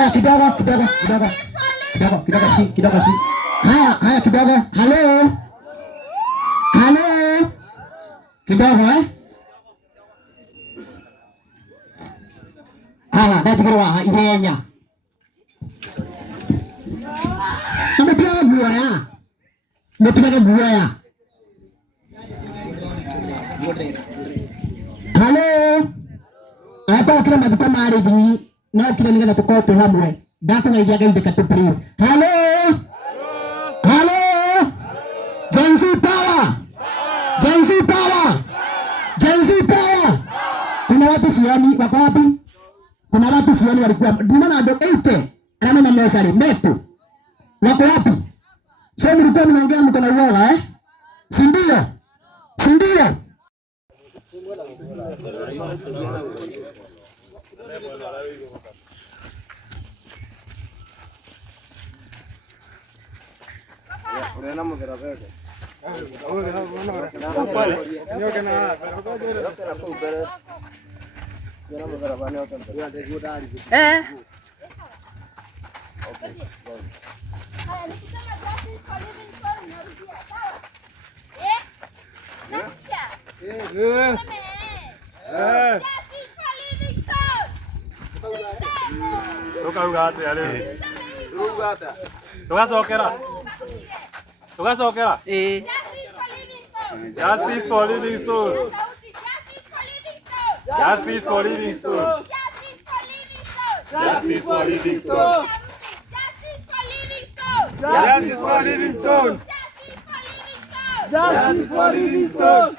Haya kidogo. Kidogo si. Haya kidogo. Halo. Kidogo Dajigarwa ihenya. Amepiga guaya. Halo. Hata kila maduka mari binyi na kila ninga tukote hamwe. Dako ngaidia gaide katu please. Halo. Gen Z power. Kuna watu sioni wako wapi? Kuna watu sioni walikuwa. Nimeona ndo 8 ana na message metu. Wako wapi? Sasa mlikuwa mnaongea mko na uoga Si ndio? Tukasokera. Justice for Livingstone. Justice for Livingstone. Justice for Livingstone. Justice for Livingstone. Justice for Livingstone.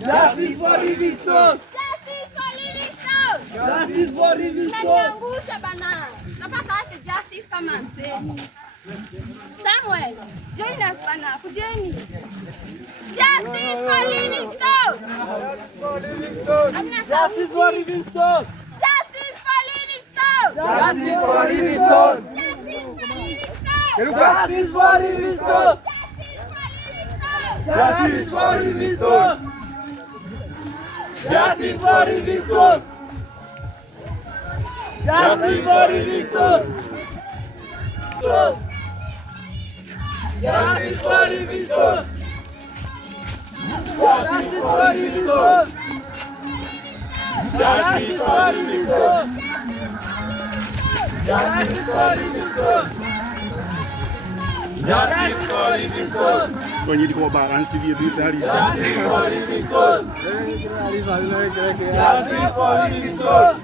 Justice for Livingstone. Justice for Livingstone. Naniangusha bana. Nataka ate justice kama msemi. Samuel, join us bana, kujeni. Justice for Livingstone. Justice for Livingstone. Justice for Livingstone. Justice for Livingstone. Justice for Livingstone. Justice for Livingstone. Justice for Livingstone. Justice for Livingstone. Justice for Livingstone. Justice for Livingstone. Justice for Livingstone. Justice for Livingstone. Justice for Livingstone. When you go back and see the brutality. Justice for Livingstone. Justice for Livingstone.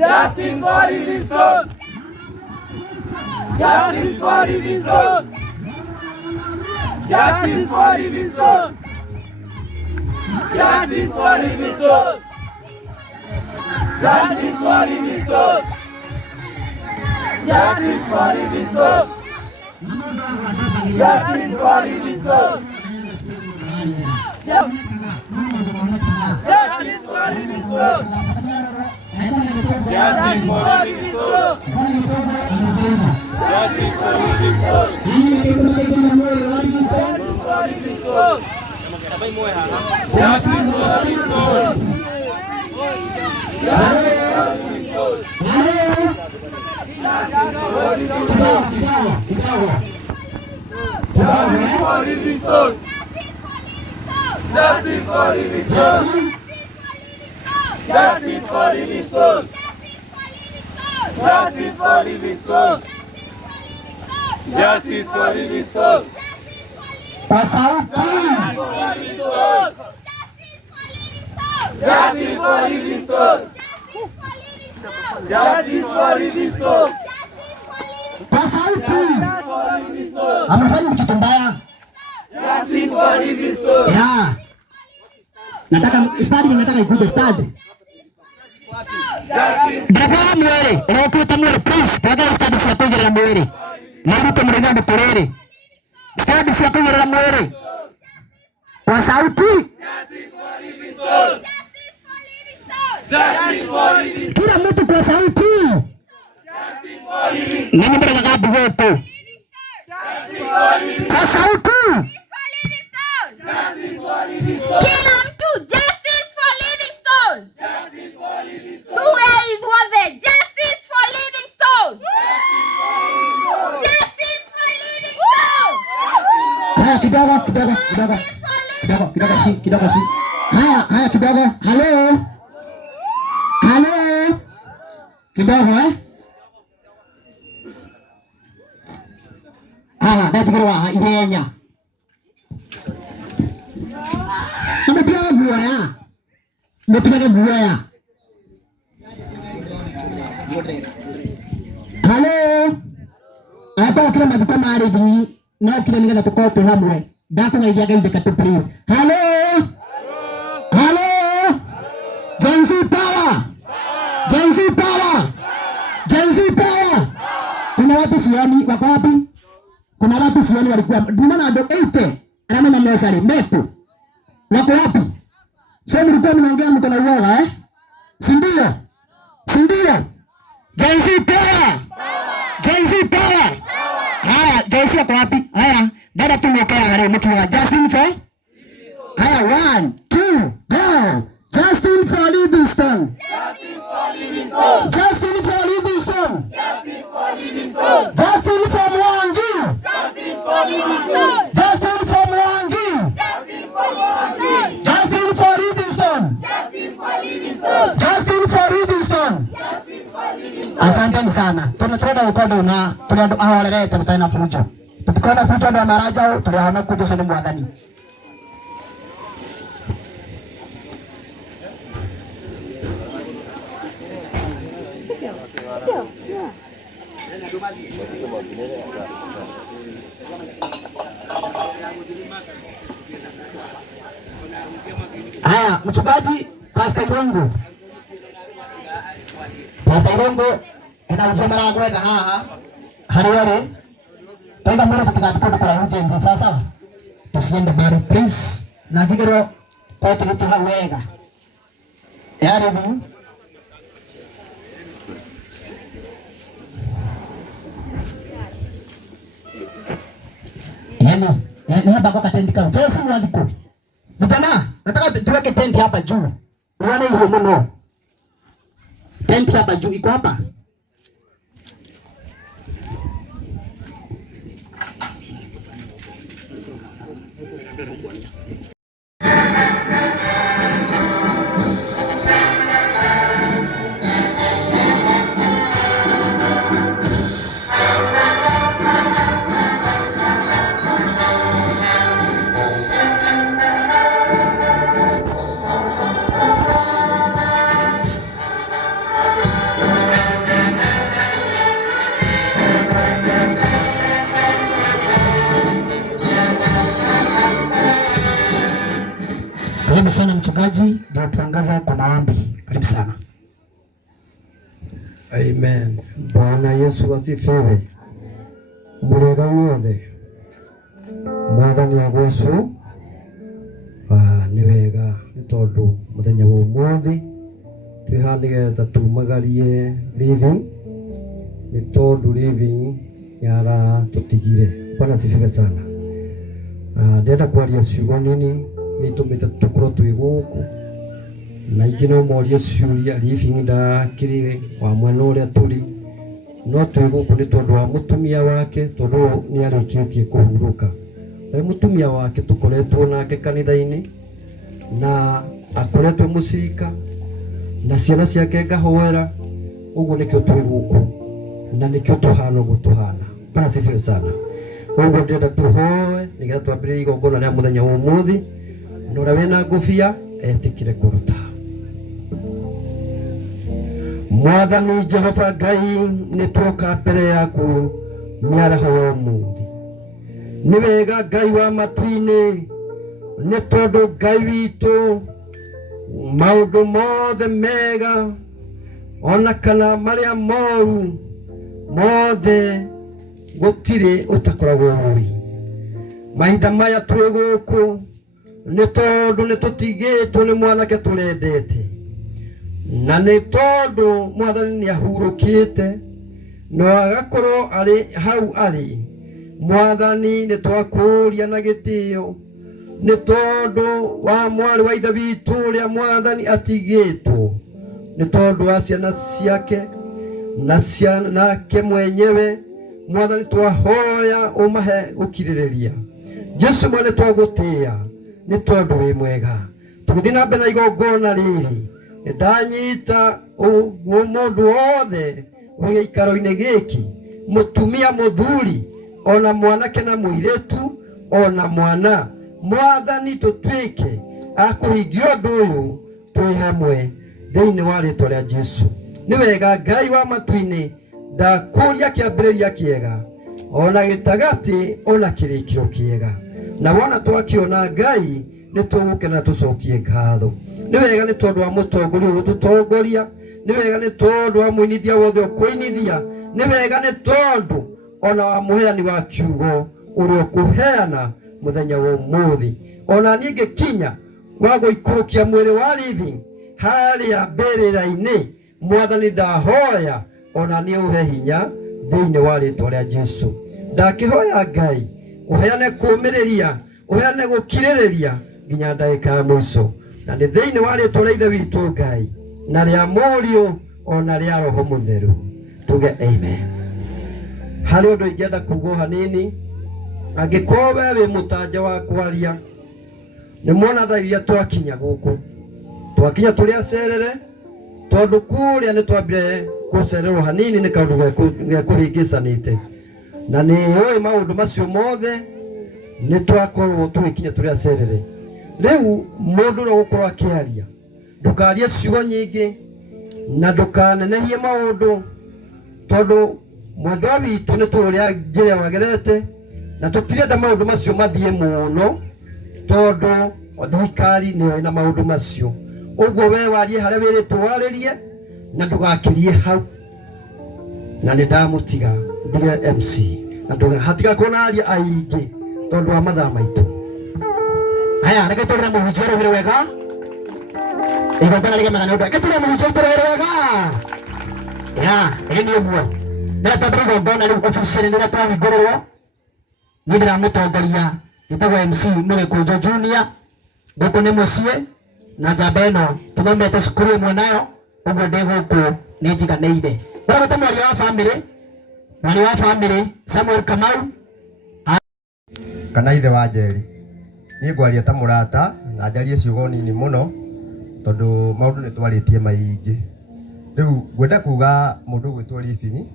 Justice for Livingstone. Justice for Livingstone. Justice for Livingstone. Justice for Livingstone. Justice for Livingstone. Justice for Livingstone. Justice for Livingstone. Justice for Livingstone. Justice for Livingstone. Justice for Livingstone. Justice for Livingstone. Justice for Livingstone. Justice for Livingstone. Justice for Livingstone. Kwa sauti. Justice for Livingstone. Justice for Livingstone. Kwa sauti. Amefanya kitu mbaya. Justice for Livingstone. Ya. Nataka ikuje stadi. Barabara mwere, unaokuta mwere please, tuwagala stadi ya kugerera mwere. Naruto mregando kurere. Stadi ya kugerera mwere. Kwa sauti. Justice for Livingstone. Justice for Livingstone. Kila mtu kwa sauti. Justice for Livingstone. Nani mbele gabi wetu? Kwa sauti. Kila mtu, justice for Livingstone. Tuwe Haya kidogo. Haya kidogo. Halo. Kidogo dati kwa ihenya. Amepiga guaya. Halo. Ata kila maduka mari dingi na kila ninga tuko to hamwe. Datu ngaidia gaide katu please. Halo. Gen Z power. Kuna watu sioni wako wapi? Kuna watu sioni walikuwa dumana ndo 80 ana mama msali metu. Wako wapi? Sasa mlikuwa mnaongea mko na uoga Si ndio? Gen Z power. Haya, Gen Z wako wapi? Haya, dada tumekea gari mkiwa Justin for. Haya 1 2 go. Justin for Livingstone. Justin for Mwangi. Asanteni sana. Tunatoka ukondo na tuliando awalerete mtaina fujo. Tukona fujo ndo maraja tuliona kuja sana mwadhani. Haya, mchungaji Pastor Irongo. Ena mjomara gwetha haha. Hariore. Taiga mbere tutikatuko tukora ujenzi sawa. Tusiende bari please. Na jigero kwa tukitiha wega. Yari hivi. Yani hapa kwa katendika. Jesi mwaliko. Vijana, nataka tuweke tent hapa juu. Uone hiyo mno. Tent hapa juu iko hapa. Karibu sana mchungaji, ndio tuangaza kwa maombi. Karibu sana. Amen. Bwana Yesu asifiwe. Murega wothe. Mwathani agocu. Ni wega ni tondu muthenya wa umuthi twihanige ta tumagarie living ni tondu living yara tutigire. Bwana asifiwe sana. Ndenda kwaria ciugo nini nitumite tukorwo twi guku na ingi no morie ciuria living ndakirire wa mwana uria turi no twi guku ni tondu wa mutumia wake tondu ni arikitie kuhuruka na mutumia wake tukoretwo nake kanitha-ini na akoretwo mucirika na ciana ciake ngahoera uguo nikio twi guku na nikio tuhana gutuhana. Bwana sifiwe sana. Uguo ndenda tuhoe nigetha twambiririe igongona ria muthenya wa umuthi na uria wina ngufia etikire kuruta. Mwathani Jehova Ngai nitwoka mbere yaku miaraho ya umuthi. Ni wega Ngai wa matu-ini ni tondu Ngai witu maundu mothe mega ona kana maria moru mothe gutiri utakoragwo wi. Mahinda maya twi guku ni tondu nitutigitwo ni mwanake turendete na ni tondu Mwathani ni ahurukite no agakorwo ari hau ari. Mwathani ni twakuria na gitio ni tondu wa mwari wa ithe witu uria Mwathani atigitwo ni tondu wa ciana ciake na ciana ke mwenyewe. Mwathani twahoya umahe gukiririria Jesu mwene twagutia ni tondu wi mwega tugithi na mbere igongona riri ndanyita mundu wothe wi ikaro-ini giki mutumia muthuri ona mwanake na muiretu ona mwana Mwathani tutwike akuhingia undu uyu twi hamwe thiini wa ritwa ria Jesu. Ni wega Ngai wa matu-ini ndakuria kiambiriria kiega ona gitagati ona kirikiro kiega na wona twakiona Ngai ni tugukena tucokie ngatho. Ni wega ni tondu wa mutongoria ugututongoria, ni wega ni tondu wa muinithia wothe ukuinithia, ni wega ni tondu ona wa muheani wa kiugo uria ukuheana muthenya wa umuthi. Ona ni ngikinya wa guikurukia mwiri wa living haria mbirira-ini Mwathani ndahoya ona ni uhe hinya thiini wa ritwa ria Jesu. Ndakihoya Ngai uheane kumiriria, uheane gukiririria nginya ndagika ya mwico, na ni thiini wa ritwa ria Ithe witu Ngai na ria Muriu ona ria Roho Mutheru tuge amen. Hari undu ingenda kuga hanini, angikorwo we wi mutanja wa kwaria ni mwona tha iria twakinya guku twakinya turi acerere tondu kuria ni twambire gucererwo hanini ni kaundu gekuhingicanite na ni oi maundu macio mothe ni twakorwo twikinya turi acerere. Riu mundu no gukorwo akiaria ndukarie ciugo nyingi na ndukanenehie maundu tondu mwendwa witu ni turia njira wagerete na tutirenda maundu macio mathie muno tondu thirikari ni ina maundu macio. Uguo we warie haria wiritwo waririe na ndugakirie hau na ni ndamutiga ndige MC na hatiga kona aria aingi tondu wa mathaa maitu. Haya reke turire muhunjia ruhire wega igongona rigemana ni undu reke turire muhunjia ruhire wega ya ni uguo na tondu igongona riu officially ni twahingũrĩrwo ni ndĩramutongoria itagwo MC Mũgĩkũnjũ Junior guku ni mucii na njamba ĩno tũthomete cukuru ĩmwe nayo ũguo ndĩ gũkũ nĩ njiganĩire. Ũragũte mwaria wa family Samuel Kamau kana ithe wa Njeri. Niĩ ngwaria ta mũrata na njarie ciugo nini mũno tondu maundu nĩ twarĩtie maingĩ. Rĩu ngwenda kuga mũndũ gwĩtwo Living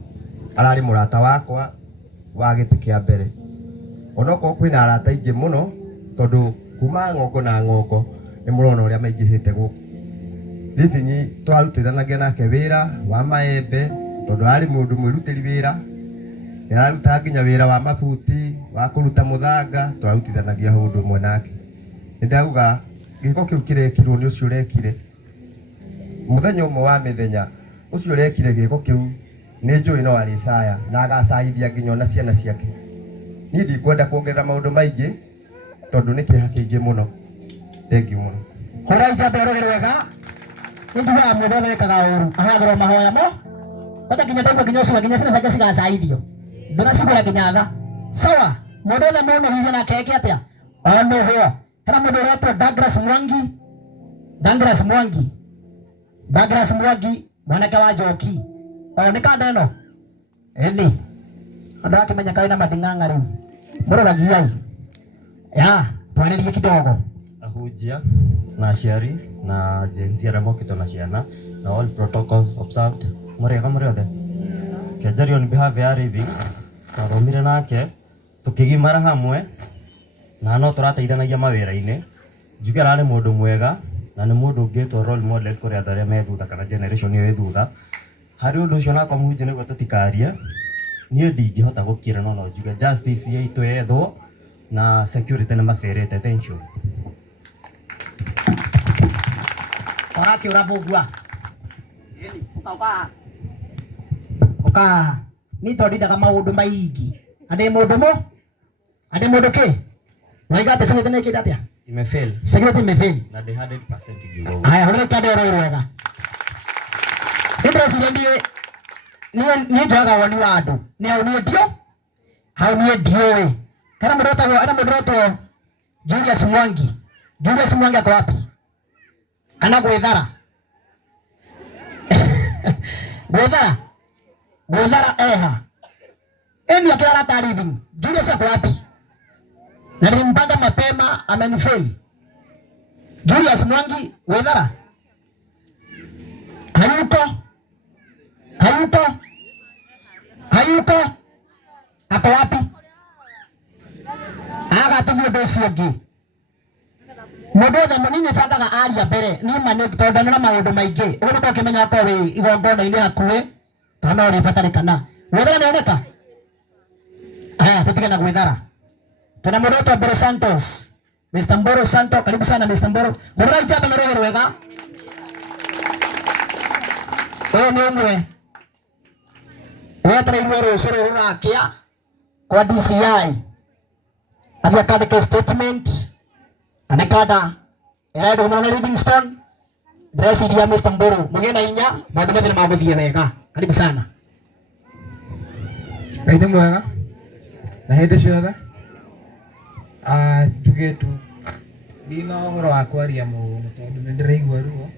ararĩ mũrata wakwa wa gĩtĩ kĩa mbere. Onokorwo kwĩna arata aingĩ mũno tondu kuma ng'ongo na ng'ongo nĩ mũrona ũrĩa maingĩhĩte gũkũ. Living twarutithanagia nake wĩra wa maembe tondu arĩ mũndũ mwĩrutĩri wĩra, nĩararuta nginya wĩra wa mabuti wa kũruta mũthanga, twarutithanagia ũndũ ũmwe nake. Nĩndauga gĩko kĩu kĩrekirwo nĩ ũcio ũrekire mũthenya ũmwe wa mĩthenya ũcio ũrekire gĩko kĩu nĩ njũĩ no arĩcaya na agacayithia nginya ona ciana ciake. Niĩ ndikwenda kuongerera maũndũ maingĩ tondu nĩ kĩeha kĩingĩ mũno. Thank you mũno. Hora njamba rũhĩrĩ wega nĩnjugaga mũndũ othe ekaga ũru ahagĩrwo mahoya mo bata nginya ndaigua nginya ũcio nginya ciana ciake cigacayithio ndonacigũra nginya tha sawa. Mũndũ othe mũnũhihia nake eke atĩa onũhwo. Hena mũndũ ũretwo Douglas Mwangi mwanake wa Njoki nĩ kanda ĩno ĩni andũ akĩmenya kaĩ na manding'ang'a rĩu mũroragiai ya twarĩrie kidogo. Ahunjia na aciari na jenzi arĩa mokĩtwo na ciana na all protocols observed mũrĩega mũrĩ othe. Kĩanjario on behalf ya Living twathomire nake tũkĩgimara hamwe na no tũrateithanagia mawĩra-inĩ. Njuge ararĩ mũndũ mwega na nĩ mũndũ ũngĩtwo role model kũrĩ andũ arĩa me thutha kana generation ĩyo ĩ thutha. Harĩ ũndũ ũcio nakwa mũhunjia nĩguo tũtikarie, niĩ ndingĩhota gũkira no njuge justice yaitũ yethwo na security nĩ mabĩrĩte. Thank you. Oraki urabugua uka ni tondindaga maundu maingi ande mundu ki waigate security ni kida atia Imefail. Security imefail na the 100% igigo. Haya hore kade roho wega president ni jaga wani wa andu ni au ni dio hau ni dio we kana mũndũ Julius Mwangi ako wapi kana gwethara eha eni akĩara ta Living Julius ako wapi Na nilimpanga mapema amenifeli. Julius Mwangi Wedara. Hayuko. Hapo wapi? Aga tuvyo dosiogi. Modothe munini fangaga aria mbere ni mane tondana na maundu maingi. Uguo ko kimenya ko we igongona ile akue. Tona uri batarikana. Wedara neoneka? Tutigana Wedara. Tuna Modoto Mboro Santos. Mr. Mboro Santo, karibu sana Mr. Mboro. Hora ijaba na roho wega. Ni umwe. Wetra iwero soro rakia kwa DCI. Amekandika statement. Anakada erado mwana Livingstone. Dresi dia Mr. Mboro. Mugena inya, maundu methene maguthie wega. Karibu sana. Kaite mwega. Na hende ciothe. Tuge tu ndina horo wa kwaria mũno tondũ nĩ ndĩraigua ruo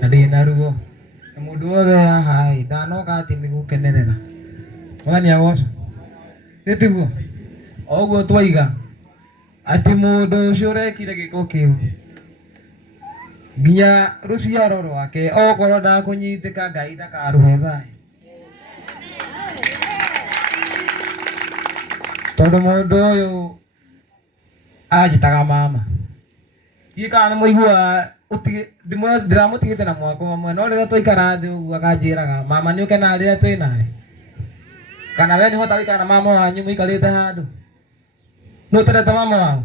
na ndĩna ruo na mũndũ wothe haha ndanoka atĩ nĩ gũkenerera Mwathani agoca nĩ tiguo ũguo twaiga atĩ mũndũ ũcio ũrekire gĩko kĩu nginya rũciaro rwake okorwo ndakũnyitĩka Ngai ndakarũhe thayũ tondũ mũndũ ũyũ ajitaga mama yika nĩ mũigua ndĩramutigĩte na mwaka ũmwe no rĩrĩa twaikara thĩ ũguo akanjĩraga mama nĩ ũkena rĩrĩa twĩnawe kana we nĩ hota gũikara na mama wanyu mũikarĩte handũ nĩ ũterete mama wangu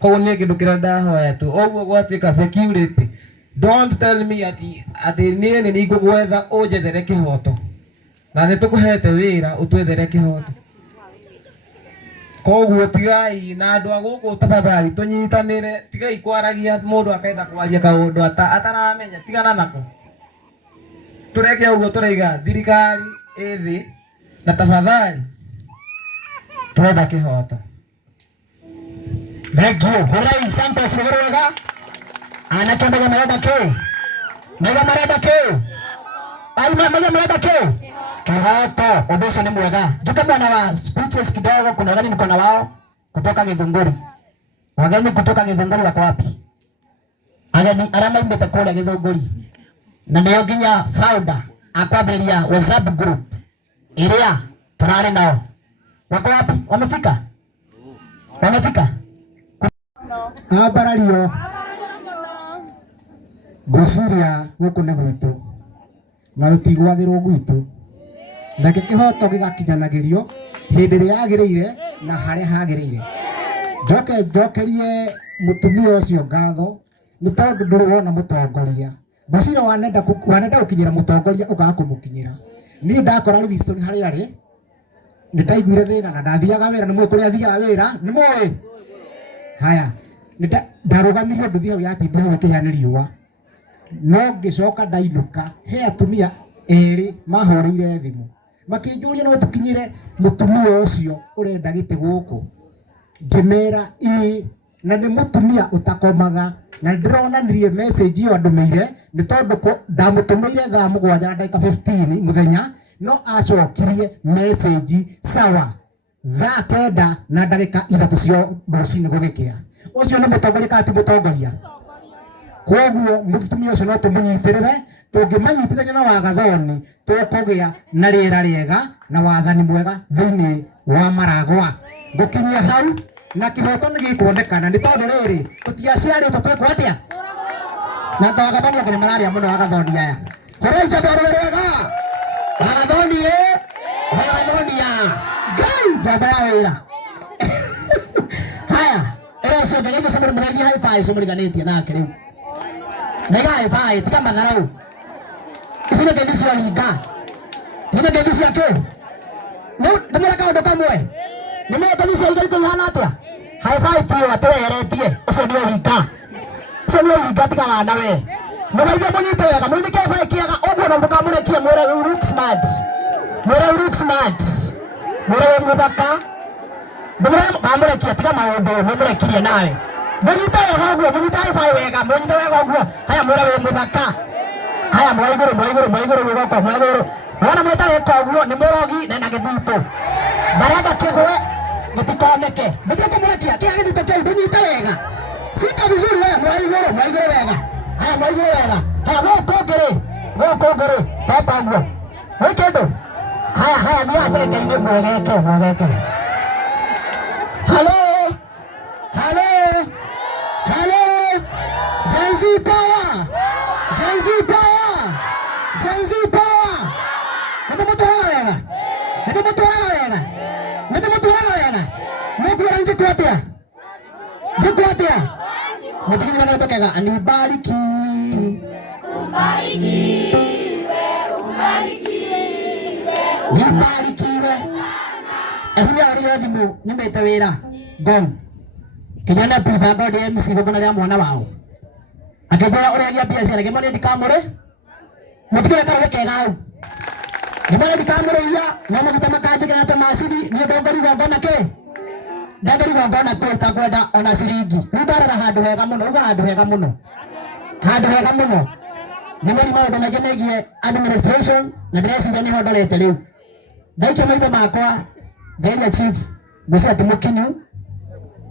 koguo nĩ kĩndũ kĩrĩa ndahoya tu ũguo gwatuĩka security don't tell me atĩ niĩ nĩ ngũgwetha ũnjethere kĩhoto na nĩ tũkũhete wĩra ũtwethere kĩhoto koguo tigai na andu aguku tafadhali tunyitanire tigai kwaragia mundu akaenda kwaria kaundu ataramenya tigana nako tureke uguo turaiga thirikari ithi na tafadhali turenda kihoto Regio Horai Santos Mugorega anakamba ya marada ke mega marada ke alma mega marada ke kihoto odoso ni mwega juka bwana wa speeches kidogo kuna wageni niko na wao kutoka Githunguri wageni kutoka Githunguri wako wapi ageni arama imbeta kule Githunguri na ndio ginya founder akwambia WhatsApp group iria turare nao wako wapi wamefika abarario ngwiciria guku ni gwitu na utigwathirwo gwitu na kihoto gigakinyanagirio hindi ria agirire na haria hagirire njokerie mutumia ucio ngatho ni tondu nduri wona mutongoria ngwiciria wanenda gukinyira mutongoria ukaga kumukinyira ni ndakora Livingstone haria ari ni ndaiguire thina na ndathiaga wira ni mwe kuria thiaga wira ni mwe haya ndarugamirio nduthi hau yatindire hau ikihana riua no ngicoka ndainuka he atumia eri mahũrĩire thimu makinjuria no tukinyire mutumia ucio urenda gite guku ngimera na ni mutumia utakomaga na ndironanirie message iyo andumeire ni tondu ndamutumeire thaa 7:15 muthenya no acokirie message sawa thaa 9 na ndagika 3 cio rũcinĩ gũgĩkĩa ucio ni mutongoria kati mutongoria koguo mutumia ucio no tumunyitirire tungimanyitithania na wagathoni tukugia na rĩera rĩega na wathani mwega thĩinĩ wa Maragwa gukinyia hau na kihoto nĩ gĩkuonekana nĩ tondu rĩrĩ tutiaciarĩtwo twĩkwo atĩa na wagathoni akĩrĩ mararia mũno wagathoni aya hore njambaro wega wagathoni Ngai njamba ya wĩra haya eso ndio somori mregi hi-fi somori ganetia nake rĩu nega hi-fi tika manarau isine kendisi ya hinga isine kendisi ya kyo no ndimera kaundu kamwe ndimera kendisi ya hinga ko hana atia hi-fi pio atweretie ucio ndio hinga tika wana we mugaige munyite wega munyite hi-fi kiaga oguo na mukamurekia mwere look smart mwere muthaka ndimera kamurekia tika maundu mumurekirie nawe munyite wega oguo munyite hi-fi wega munyite wega oguo haya mwere muthaka haya mwaiguru goko mwaiguru wana mwetare koguo ni murogi na githuto barada kigwe gitikoneke ndio kumurakia kia githito kia ndunyita wega sita vizuri wewe mwaigoro wega haya mwaigoro wega haya wewe kongere tata ngo wekedo haya ni acha kainde mwegeke hello Gen Z power Mekuwa nje kwatia mtikini na nataka anibariki ubarikiwe asili ya wale thimu nimete wira gong kijana pipa body MC gokona ya mwana wao akijana ore ya biashara kemane dikamore mtikini karo kegao kemane dikamore ya na mtama kaje kana tamasidi ni dogari gokona ke Dagari gongona kweta kwenda ona siringi. Rudara handu hega muno, uga handu hega muno. Ni mari maundu maingi megie administration na ndĩreciria nĩ ho ndorete rĩu. Ndaikia maitho makwa Theria Chief ngwĩciria ti mũkinyu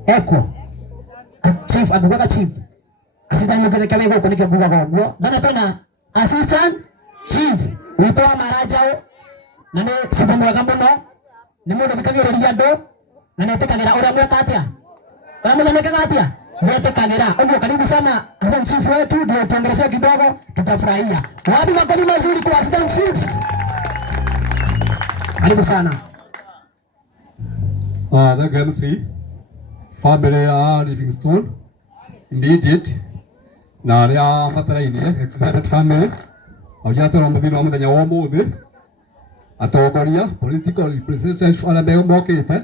eko. Chief andugaga Chief. Assistant mũkĩrĩke wĩ gũkũ nĩkĩo ngugaga ũguo. Ndona twĩna Assistant Chief witũ wa Marajao na nĩ cibu mwega mũno. Nĩ mũndũ thikagĩrĩria andũ na netekagira ora mweka atia ora mweneka atia netekagira ugo karibu sana Assistant Chief wetu ndio tuongeleshe kidogo tutafurahia wapi makali mazuri kwa Assistant Chief karibu sana the MC family ya Livingstone immediate na aria mataraine extended family aujatora muthino muthenya wa muthi atongoria political representatives ala mokite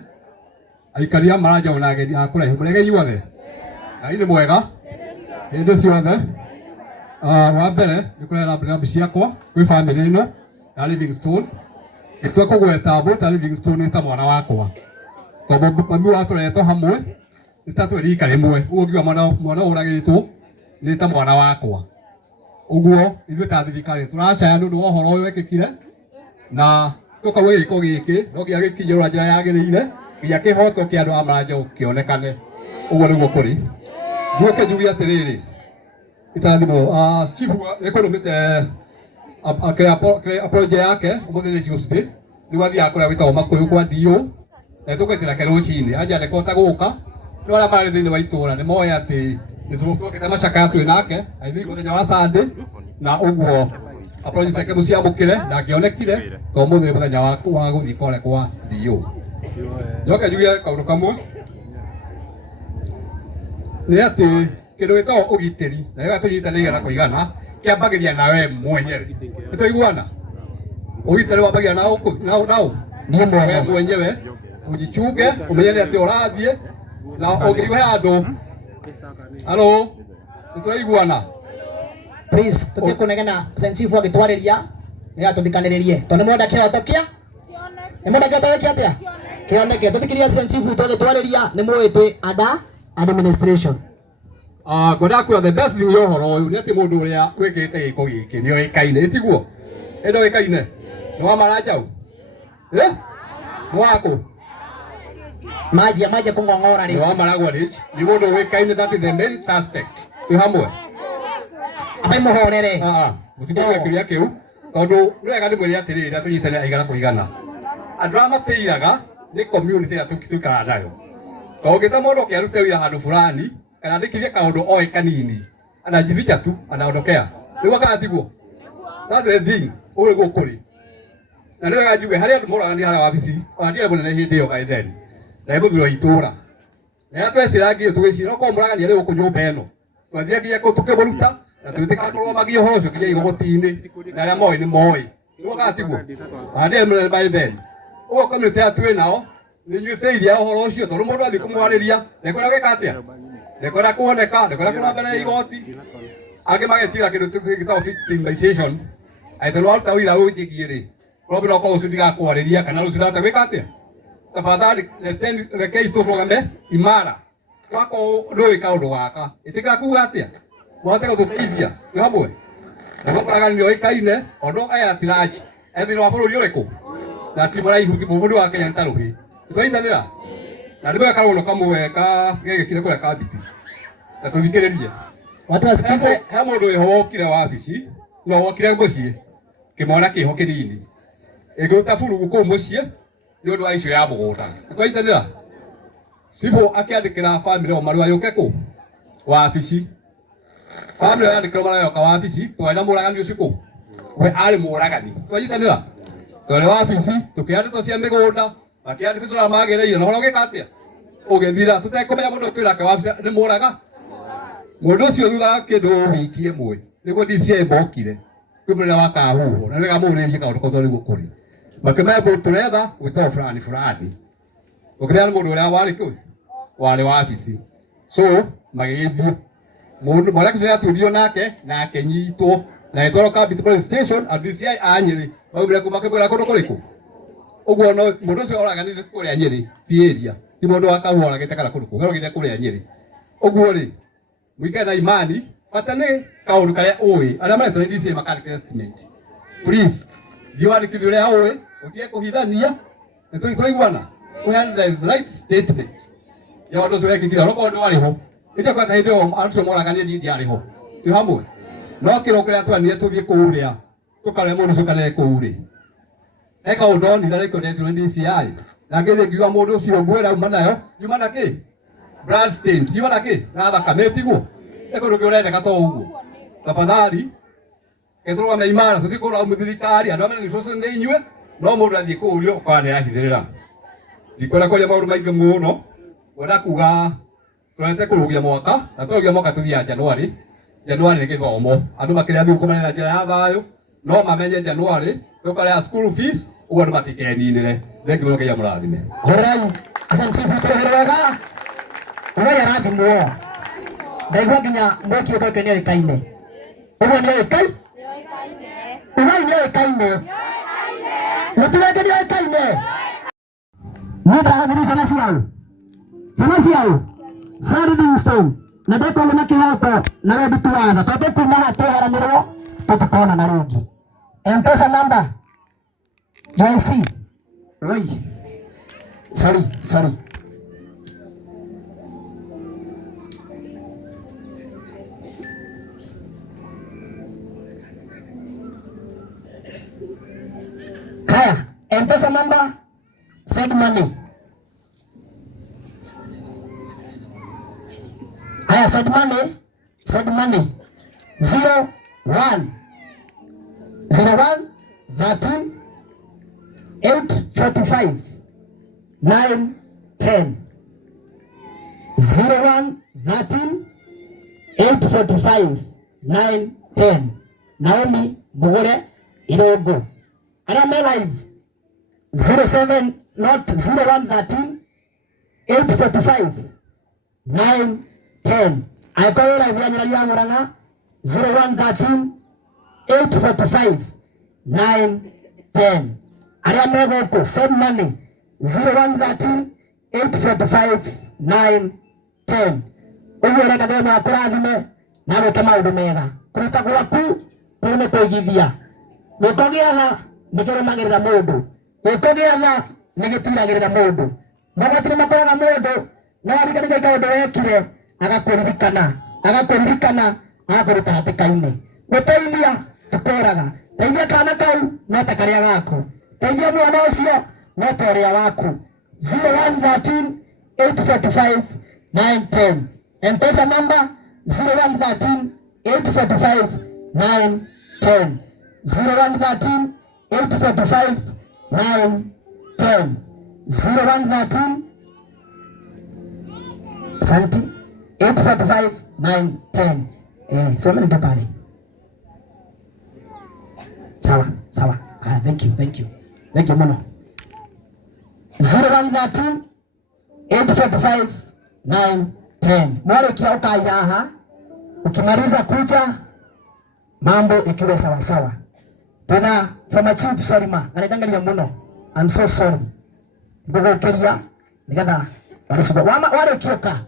aikaria Marajao na ageni akura murege iwothe na ini mwega hindi ciothe wa mbere ni kurera program ciakwa kwi family ino ya Livingstone itwe kugweta bo ta Livingstone ta mwana wakwa tobo mami waturetwo hamwe nitatwe rika rimwe ugiwa mwana uragitwo ni ta mwana wakwa uguo itwe ta thirikari turacaya ndu wa horo uyu wekikire na tukawe giko giki no kia gikinyirwa njira yagirire ya kihoto kia andu a Marajao kionekane uguo niguo kuri njoke njugi atiriri itathimo chief economite apology yake umuthiri ciguciti ni wathi akora witagwo Makuyu kwa dio tukwetira ke rucini anja rekota guka ni wala mari thini wa itura ni moya ati ni tukwete macaka tu nake aithi muthenya wa Sunday na uguo apology yake muciamukire na akionekire to muthiri muthenya wa guthi kore kwa dio njoke njuge kaundu kamwe ni ati kindu gitagwo ugitiri na wega tunyitanĩire na kũigana kĩambagĩria nawe mwenyewe nĩtũiguana ugitiri wambagia nao niĩ wewe mwenyewe ujichunge umenye ati ũrathiĩ na ũngĩigua andũ halo nĩtũraiguana please tutie kunegena Assistant Chief agĩtwarĩria nĩgatũthikanĩrĩrie tondũ nĩmonda kĩhoto kia nĩmonda kĩhoto gĩkĩ atia kĩoneke tũthikĩrie Assistant Chief agĩtwarĩria nĩ mũĩtwe administration ngoda kwa the best thing yo horo uyu ni ati mundu uria wikite giko giki ni oikaine itiguo endo oikaine ni wa Marajao mwako maji kungongora ni wa Maragwa rich ni mundu wikaine that is the main suspect tu hamwe abai muhorere mutigawe kiria kiu tondu ni wega ni mwiri atiri ira tunyitane aigana kuigana adrama feiraga ni community ya tukikara nayo kogeta mundu kiarute wira handu fulani kana ndikirie kaundu oi kanini anajificha tu anaondokea niwa katiguo that's the thing uri gukuri na niwe gajuge haria andu moragani haria wabici wandia munene hindi yo gaitheri na ibuthiro itura na atwecirangi tugicira ko moragani ari guku nyumba eno twathire nginya tukimuruta na tuitika ko magio hocio nginya igotini na aria moi ni moi niwa katiguo wandia munene by then ugo community atu nao ni nyue feiria uhoro ucio tondu mundu athi kumwariria nekora gikatia nekora kuoneka nekora kuna mbere igoti ange magetira kindu gitagwo victimization aitelo alta wira ujigie ri robiro ko usudiga kwariria kana rusirata gikatia tafadhali rekei tufogambe imara wako ndoi kaundu gaka itika kugatia mwote gututeithia ni hamwe nagokoraga ni oikaine ondo aya tiraji ethiro wa bururi uriku na timora ihuti mubundi wa Kenya ntaruhi twaithanira Na ndivyo kaona kama gege kile kule kabiti. Na tuthikiririe. Watu wasikize. He mundu wihokire wabici, no wokire mucii. Kimona kiho kinini. Iguta furugu ku mucii, ni undu wa icio ya mugunda. Twaitanira. Sipo akiandikira family o marua yuke ku wabici. Family yandikira marua yuka wabici, twenda muragani ucio ku. We ari muragani. Twaitanira. Twale wabici, tukiandika cia migunda, akiandika cia magereire, no hono gikatia. Ugethira tutekomenya mundu twirake wabici ni muraga. Mundu ucio thutha kindu wiki imwe niguo DCI mokire kwimurira wakahuho na wega muririe kaundu kothori gukuri makimembo turetha gwita fulani ukiria ni mundu uria wari wabici so magithie mundu mwana kizia turio nake nyitwo na etoro Kabiti police station a DCI a Nyeri maumire kumakibura kundu kuriku uguo no mundu ucio oraganire kuria Nyeri ti area ti mundu wakahuho oragite kana kundu kugorogire kuria Nyeri uguo ri mwike na imani fatane kaundu karia uwi aria maretwo DCI mechanic estimate please diwani kithuria uwi utie kuhithania nitwaiguana we have the right statement ya undu ucio wekikira no kondu ariho ite kwata hindo antu moragania ndi ariho ti hamwe no kiro kiria twanire tuthie kuuria tukare mundu ucio kana kuuri eka udoni ndari ko ndetwo DCI na ngire ngiwa mundu ucio ngwira uma nayo yuma na ki blood stains yuma na ki na thakame tiguo eko ndu urenda gato uguo tafadhali ketro na imana tutikora umuthirikari andu amene nifoso ne inywe no mundu athie kuurio kwane ahithirira dikora kwa mauru maingi muno wenda kuga turete kurugia mwaka na turugia mwaka tuthia Januari ni githomo andu makiria thu kumana na njira ya thayo no mamenye Januari tukare school fees ugo andu matikeninire thengi muno kia murathime horai asante futerega uga ya rathimwo ndaigua nginya mboki uko kenyo ikaine ugo ni ikai uga ni ikaine mutuweke ni ikaine Nida ni sana siau Sari Livingstone na deko muna kihako na webi tuwaza tote kumana tuhara nirwo tutukona na rugi M-Pesa number JC Roy sorry Kaya M-Pesa number send money. Haya, send money. 01 13 845 910 01 13 845 910 Naomi Bugore Irogo. Arame live 07 not 0113 845 910 I call live ya Nyiraria Muranga 0113 845 910 Aria Megoko send money 0113 845 910 Uwe reka dema akurathime na gwika maundu mega kuruta gwaku kuone kuigithia gukogiatha nikirumagirira mundu gukogiatha nigitiragirira mundu magatire makoraga mundu na arigana kaundu wekire agakuririkana agakuruta hatikaine guteinia tukoraga teithia kana kau no ta karia gaku teithia mwana ucio no ta uria waku 0113 845 910 M-Pesa number 0113 845 910 0113 845 910 0113 Santi 845 910 soma ndio pale. Sawa. Thank you mama. 0113 845 910 Mwale kia ukayaha ukimaliza kuja mambo ikiwe sawa. Tena from chief sorry ma anadangalia muno. I'm so sorry. Gogo keria nikada wale kioka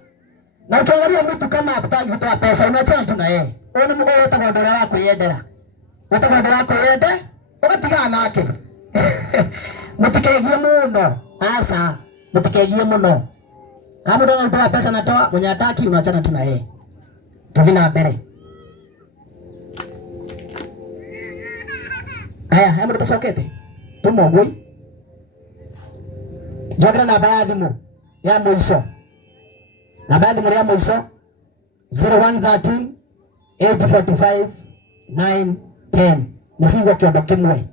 na ukiangalia mtu kama hataki kutoa pesa unaachana tu na yeye. Wewe ni mgogo utakwenda wako yendera. Utakwenda wako yende ukatigana nake. Mutikegie muno. Asa mutikegie muno. Kama ndio unatoa pesa natoa, mwenye hataki unaachana tu na yeye. Tuvina mbele. Haya, hebu tusokete. Tumogoi. Jogra na baadhi mu ya mwisho. Na baadhi mu ya mwisho 0113 845 910. Nisigo kiondo kimwe.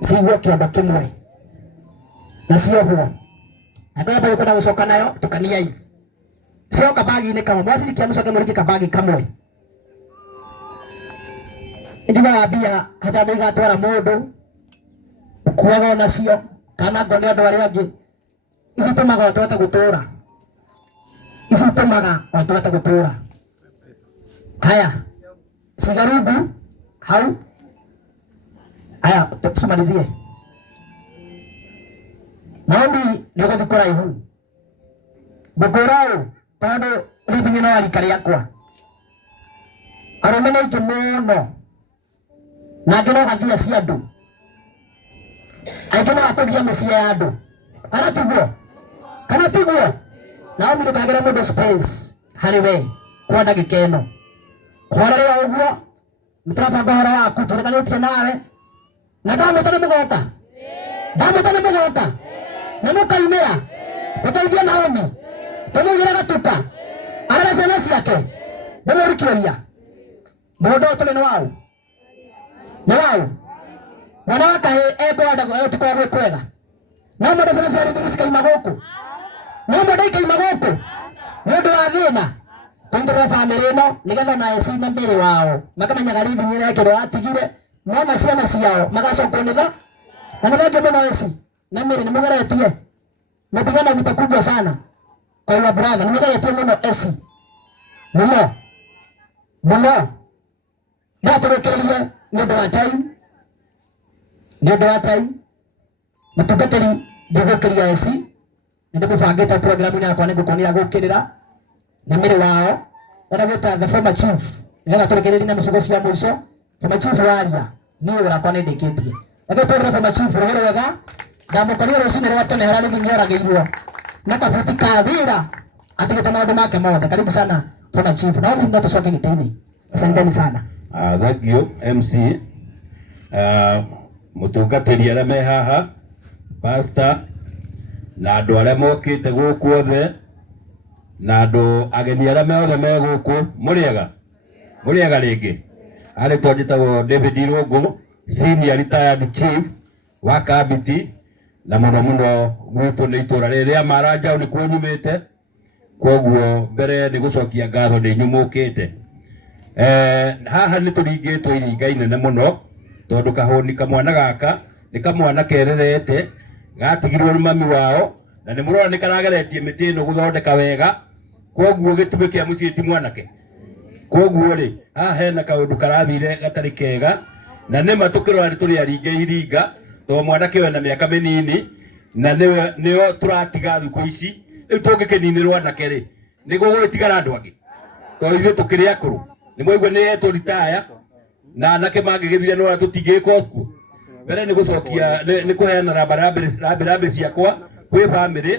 Sigo kiondo kimwe. Na sio huo. Hata bado kuna usoka nayo tukania hii. Sio kabagi ni kama mwasi kiamsha kama riki kabagi kamwe. Ndiba bia hata ndiga twara mundu kuaga na sio kana ngone andu ari angi ici tumaga watu gutura ici tumaga watu gutura. Haya sigarugu hau haya tusumalizie maombi niko thikora ihu bukorao tondu rithinye no alikari akwa aromena itumono na ngeno gathia cia andu aigana akogia muciĩ ya andu kana tiguo na omi ndukagĩre mũndũ space harĩ we kwa ndagĩka ĩno kwarĩrĩra ũguo nĩtũrabanga ũhoro waku tũrekanĩtie nawe na ndamũta nĩmũgoka na mũkaumĩra gũteithia Naomi tũmũigĩre gatuka arere ciana ciake ndĩmũrikĩria mũndũ tũrĩ nĩ wau mwana wa kahĩ ekwenda tũkorwo kwega no mũndũ ciana cia rĩngĩ cikaima gũkũ nĩũndũ wa thĩna tũngĩrĩra bamĩrĩ ĩno nĩgetha na eci na mĩrĩ wao makamenyaga rĩthing'ĩre kĩrĩa watigire mona ciana ciao magacokwo nĩ tha na nĩthengio mũno eci na mĩrĩ nĩmũgeretie mũpigana vita kubwa sana kwa iwa brother nĩmũgeretie mũno eci mũno ndatũrĩkĩrĩrie nĩũndũ wa time mũtungatĩri ndĩgũkĩria eci nĩndĩmũbangĩte programu yakwa nĩngũkonĩa gũkĩrĩra na mĩrĩ wao ũrĩa gwĩta the former chief nĩgetha tũrĩkĩrĩrie na mũcigo cia mũico former chief waria niĩ ũrakwa nĩndĩkĩtie agĩtũrĩra former chief rũgero wega ndamũkorire rũcinĩ rwa tene harĩa rĩngĩ nĩoragĩirwo na kabuti ka wĩra atigĩte maũndũ make mothe. Karibu sana former chief na ũmwe tũcoke gĩtĩ-inĩ. Asanteni sana. Thank you MC. Mũtungatĩri arĩa me haha, pastor na andũ arĩa mokĩte gũkũ othe na andũ ageni arĩa meothe me gũkũ mũrĩega rĩngĩ. Arĩ twajĩtagwo David Irũngũ, senior retired chief wa Kabiti na mũno gwitũ nĩ itũra rĩrĩ rĩa Maranjaũ nĩkuo nyumĩte, koguo mbere nĩ gũcokia ngatho nĩ nyumũkĩte. Haha nĩ tũringĩtwo iringa inene mũno tondũ kahũni kamwana gaka nĩ kamwana kererete gatigirwo nĩ mami wao na nĩ mũrora nĩ karageretie mĩtĩ ĩno gũthondeka wega, koguo gĩtugĩ kĩa mũciĩ ti mwanake. Koguo rĩ haha hena kaũndũ karathire gatarĩ kega na nĩma tũkĩrora nĩ tũrĩ aringe iringa tondũ mwanake wena mĩaka mĩnini na nĩo tũratiga thikũ ici. Rĩu tũngĩkĩninĩrwo anake rĩ nĩ gũgũgĩtigara andũ angĩ tondũ ithuĩ tũkĩrĩ akũrũ. Nĩ mwaigua nĩ etwo retire na anake mangĩgĩthire no tũtingĩka ũguo. Mbere nĩ gũcokia nĩ kũheana rambe ciakwa kwĩ bamĩrĩ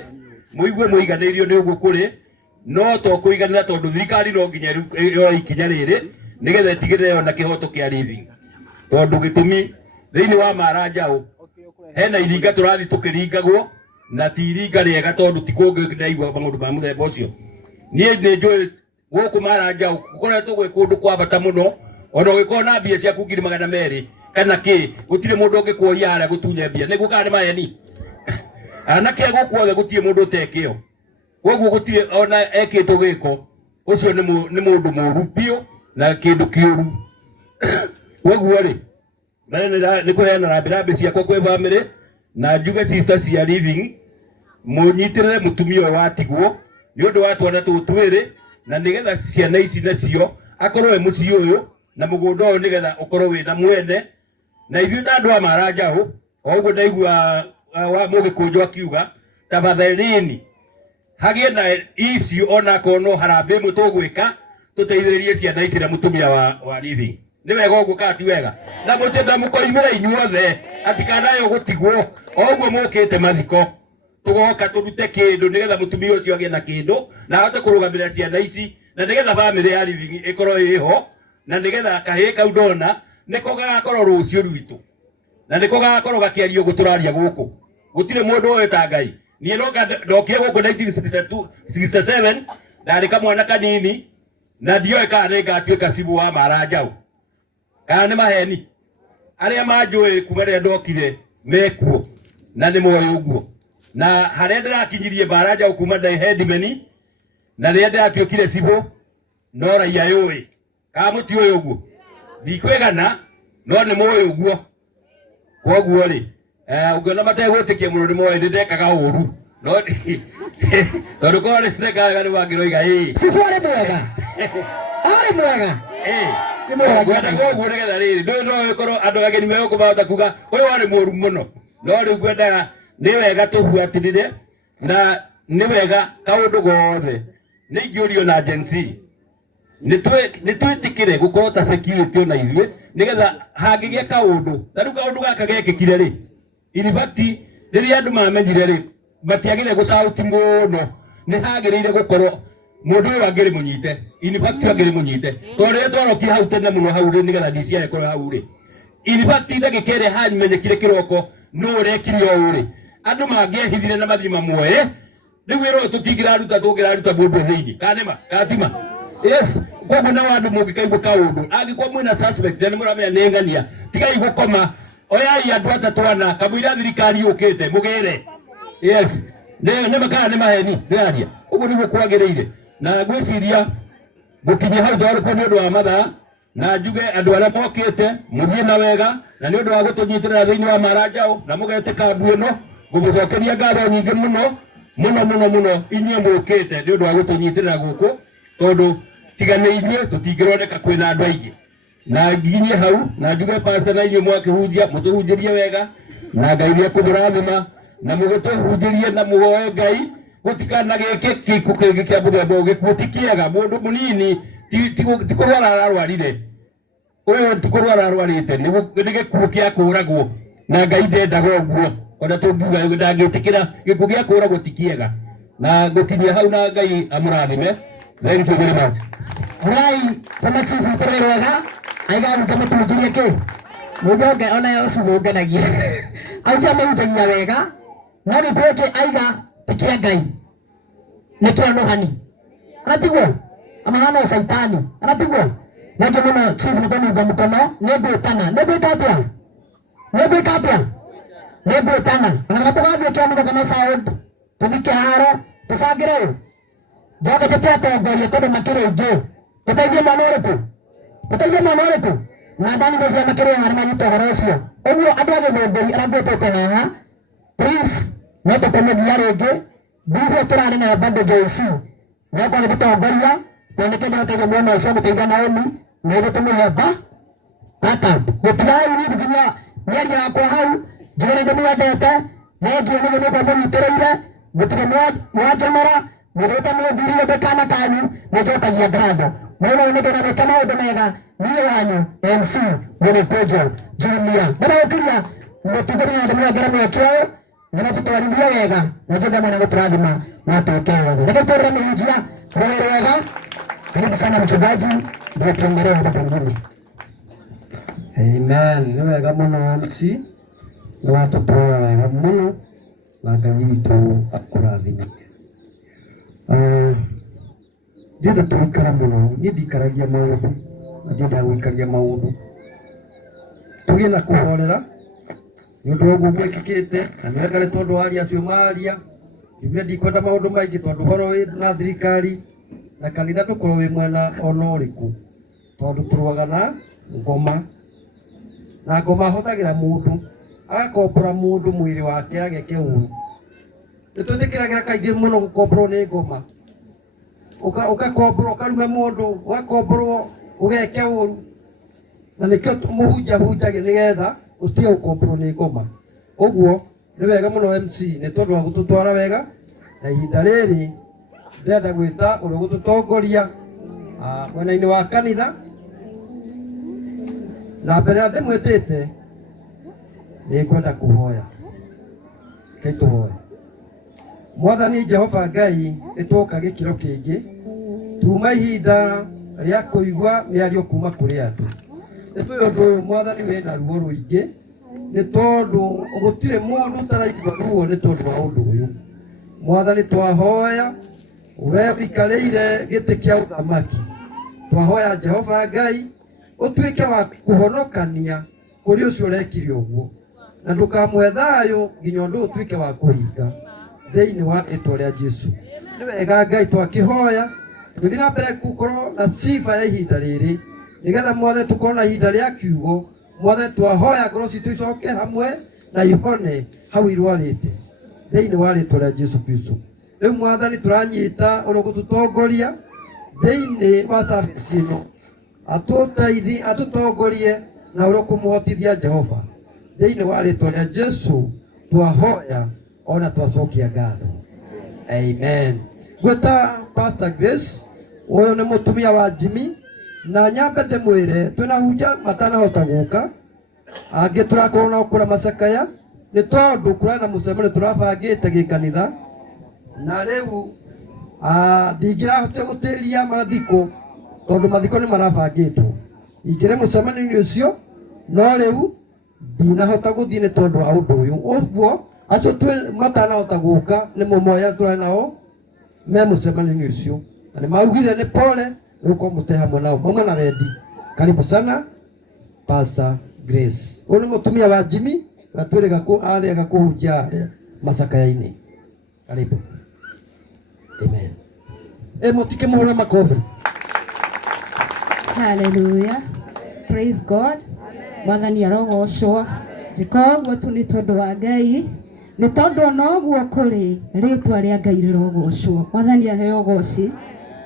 mũigue mũiganĩirio nĩ ũguo kũrĩ no to kũiganĩra tondũ thirikari no nginya yoe ikinya rĩrĩ nĩgetha ĩtigĩrĩre yona kĩhoto kĩa living, tondũ gĩtũmi thĩinĩ wa Maranjaũ hena iringa tũrathi tũkĩringagwo na ti iringa rĩega tondũ ti kũngĩ ndaigua maũndũ ma mũthemba ũcio. Niĩ nĩ njũĩ gũkũ Maranjaũ gũkoretwo gwĩ kũndũ kwa bata mũno, ona ũgĩkorwo na mbia ciaku 200 kana kĩ gũtirĩ mũndũ ũngĩkuoya harĩa gũtunye mbia nĩguo kana nĩ mayeni. Anake gũkũ othe gũtirĩ mũndũ ũtekĩo, koguo gũtirĩ ona ekĩtwo gĩko ũcio nĩ mũndũ mũru biũ na kĩndũ kĩũru. Koguo rĩ nĩ kũheana rambe ciakwa kwĩ bamĩrĩ na njuge sister cia living mũnyitĩrĩre mũtumia ũyũ watigwo nĩ ũndũ wa twana tũtũ twĩrĩ na nĩgetha ciana ici nacio akorwo we mũciĩ ũyũ na mũgũnda ũyũ nĩgetha ũkorwo wĩna mwene. Na ithuĩ ta andũ a Maranjaũ o ũguo ndaigua wa Mũgĩkũnjũ akiuga tafadhalini hagĩe na icio ona kono harambĩ ĩmwe tũgwĩka tũteithĩrĩrie ciana ici na mũtumia wa living. Nĩ wega ũguo kana ti wega? Na mũtenda mũkoimĩra inyuothe atikanayo gũtigwo o ũguo mũkĩte mathiko tugoka turute kindu nigetha mutumia ucio agie na kindu na ahote kurugamira ciana ici na nigetha family ya living ikorwo iho na nigetha kahii kau ndona niko gakorwo rucio rwitu na niko gakorwo gakiario guturaria guku gutire mundu weta Ngai nie ndokire guku 1967 ndari kamwana kanini na ndio kana ngatuika cibu wa Maranjau kana ni maheni aria manjui kuma ria ndokire mekuo na ni moyo uguo na haria ndirakinyirie Maranjau kuma ndai headman na ria ndatuikire cibu no raia yoi ka muti uyu uguo ndikwigana no ni moyo uguo koguo ri ungiona mategwitikia muno ni moyo ndekaga uru no tondu ko ri ndekaga ni wangiroiga cibu ari mwega gwenda koguo nigetha riri no ikorwo andu ageni megũkũ mahota kuga uyu wari mũru mũno no rĩu ngwendaga nĩ wega tũbuatĩrĩre na nĩ wega kaũndũ gothe nĩ ingĩũrio na Gen Z nĩ twĩtĩkĩre gũkorwo ta security ona ithuĩ nigetha hangĩgĩa kaũndũ ta rĩu kaũndũ gaka gekĩkire rĩ in fact rĩrĩa andũ mamenyire rĩ matiagĩrĩire gũcauti mũno nĩ hagĩrĩire gũkorwo mundu uyu angiri munyite in fact angiri munyite tore twarokire hau tene muno hau ri nigetha DCI korwo hau ri in fact ndagikere hanyu menyekire kiroko no rekire o ri andu mangiehithire na mathima muoye riu wiro tungiraruta mundu thiini kanema katima yes koguo na wandu mungikaigua kaundu angikwa mwina suspect ni muramenya ni ngania tigai gukoma oyai andu atatwana kamwira thirikari ukite mugire yes ne makana ne maheni ndaria uguo niguo kwagiriire na gwiciria gukinya hau ndoriko ni undu wa mathaa na njuge andu aria mokite muthie na wega na ni undu wa gutunyitirira thiini wa Maranjau na mugete kambu ino ngumucokeria ngatho nyingi muno inyuĩ mukite ni undu wa gutunyitirira guku tondu tigane inyuĩ tutingironeka kwina andu aingi na nginye hau na njuge pastor na inyuĩ mwakihunjia mutuhunjirie wega na Ngai ni akumurathima na mugutuhunjirie na muhoe Ngai gutikana geke kikuke kia muthemba gikutikiega mundu munini ti kurwara ararwarire uyu ti kurwara arwarite ni gikuo kia kuragwo na Ngai ndendaga uguo ona tungiuga ndangitikira gikuo gia kuragwo tikiega na gukinyia hau na Ngai amurathime. Thank you very much. Rai kama chifu terewega aiga mtama tujirie ke mujoge ona yo subuganagia au chama mtagia wega na ni kweke aiga tikia Ngai nikia no hani anatigwo amahana saitani anatigwo nake mwana chief ni kama ngamkono nego tana anatoka kwa mwana kama sound tuvike haro tusagire joga tetea tongoria tondu makire njo tutaithie mwana ũrĩkũ na ndani ndio makire harĩ manyita ũhoro ũcio ũguo andũ a gĩthũngũri arangwĩtĩte haha please no tũtemegia rĩngĩ ndivyo tũrarĩ na bando JC no kwa gũtongoria na nĩ kĩndũ gĩtagwo mwena ũcio mũteithia Naomi na gũtũmũhemba aka gũtigai ni nginya mĩario yakwa hau njĩra nĩ mwendete na nginya nĩ gũkorwo mũnyitĩrĩire mũtirĩ mwanjomera muthota mũndiri ndekana kanyu nĩnjokagia ngatho mũno nĩ ndona meka maũndũ mega niĩ wanyu MC Mũnĩkũnjũ Junior ndĩraũkĩria mũtungata na andũ mwangera mwekeo na tũtwarithie wega na njoga mwana gũtũrathima na tũke wega reke tũrore mũhunjia mwere wega. Karibu sana mchungaji, ndio tuendelee hapo pengine. Amen. Ni wega mũno MC nĩ watũtwara wega mũno na Ngai witũ akũrathime. Ndĩrenda tũikara mũno niĩ ndikaragia maũndũ na ndĩrenda gũikaria maũndũ tũgĩe na kũhorera nĩ ũndũ ũguo gwĩkĩkĩte na nĩ wega nĩ tondũ aria acio maria ndigire ndikwenda maũndũ maingĩ tondũ ũhoro wĩ na thirikari na kanitha ndũkorwo wĩ mwena ona ũrĩkũ tondũ tũrũaga na ngoma hũthagĩra mũndũ agakombora mũndũ mwĩrĩ wake ageke ũru. Nĩ twĩtĩkĩragĩra kaingĩ mũno gũkomborwo nĩ ngoma ũgakomborwo ũkaruga mũndũ ũgakomborwo ũgeke ũru na nĩkĩo mũhunjahunjagia nĩgetha ũtige gũkomborwo nĩ ngoma. Ũguo nĩ wega mũno MC nĩ tondũ wa gũtũtwara wega na ihinda rĩrĩ ndĩrenda gwĩta ũrĩa gũtũtongoria mwena-inĩ wa kanitha na mbere ya ndĩmwĩtĩte nĩ ngwenda kũhoya. Reke tũhoye. Mwathani Jehova Ngai nitwoka gikiro kingi tuma ihinda ria kuigwa miario kuma kuri andu nitwe Mwathani wena ruo ruingi ni tondu gutire mundu taraigwa ruo ni tondu wa undu uyu Mwathani twahoya we wikariire giti kia uthamaki twahoya Jehova Ngai utuike wa kuhonokania kuri ucio rekire uguo na ndukamwe thayo nginya undu utuike wa kuhinga thiini wa rĩĩtwa rĩa Jesu. Nĩ wega Ngai twakihoya gũthiĩ na mbere gũkorwo na sifa ya ihinda rĩrĩ nĩgetha Mwathani tũkorwo na ihinda rĩa kiugo Mwathani twahoya ngoro citũ icoke hamwe na ihone hau irwarĩte thĩinĩ wa rĩĩtwa rĩa Jesu Kristo. Rĩu Mwathani tũranyita ũrĩa gũtũtongoria thĩinĩ wa service ĩno atũtongorie na ũrĩa kũmũhotithia Jehova thĩinĩ wa rĩĩtwa rĩa Jesu twahoya ona twacokia ngatho. Amen. Gweta Pastor Grace uyu ni mutumia wa Jimmy na nyambe ndimwire twina hunja matanahota guka angi turakorwo na ukura macakaya ni tondu kurana na mucemani turabangite gikanitha na riu ndingirahota gutiria mathiko tondu mathiko ni marabangitwo ingire mucemani ucio no riu ndinahota guthii ni tondu wa undu uyu uguo acio twe matanahota guka ni mumoya turana nao me mucemani ucio na ni maugire ni pole uko mute hamwe nao mama na wendi. Karibu sana Pastor Grace. Uyu ni mutumia wa Jimmy na twirega ku arega kuhunjia macakaya-ini. Karibu. Amen. Mutike muhura makofi. Hallelujah. Praise God. Mwathani arogocwo njikoguo tu ni tondu wa Ngai ni tondu no guo kuri ritwa ria Ngai rirogocwo. Mwathani aheo goci